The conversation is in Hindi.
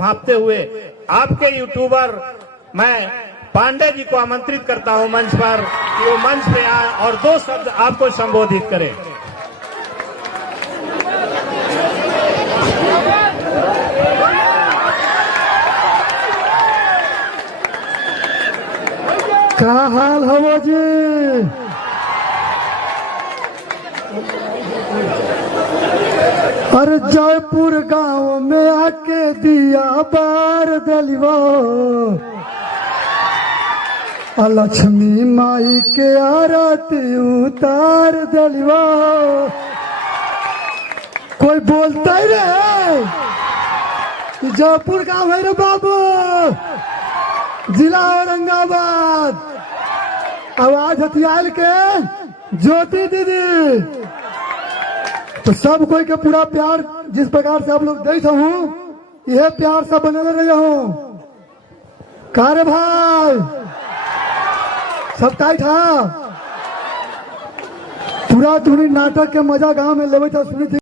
भांपते हुए आपके यूट्यूबर मैं पांडे जी को आमंत्रित करता हूं मंच पर कि वो मंच पे आए और 2 शब्द आपको संबोधित करें। क्या हाल हो जी? अरे जयपुर गांव में आके दिया बार दलिवो, लक्ष्मी माई के आरती उतार दलिवो। कोई बोलता ही रहे जयपुर गांव है रे बाबू, जिला औरंगाबाद। आवाज हथियार के ज्योति दीदी। तो सब कोई के पूरा प्यार जिस प्रकार से आप लोग देख हूं, यह प्यार से बनल रहे हूं। कार भाई सब टाइट है। पूरा नाटक के मजा गांव में लेवे था सुनी थी।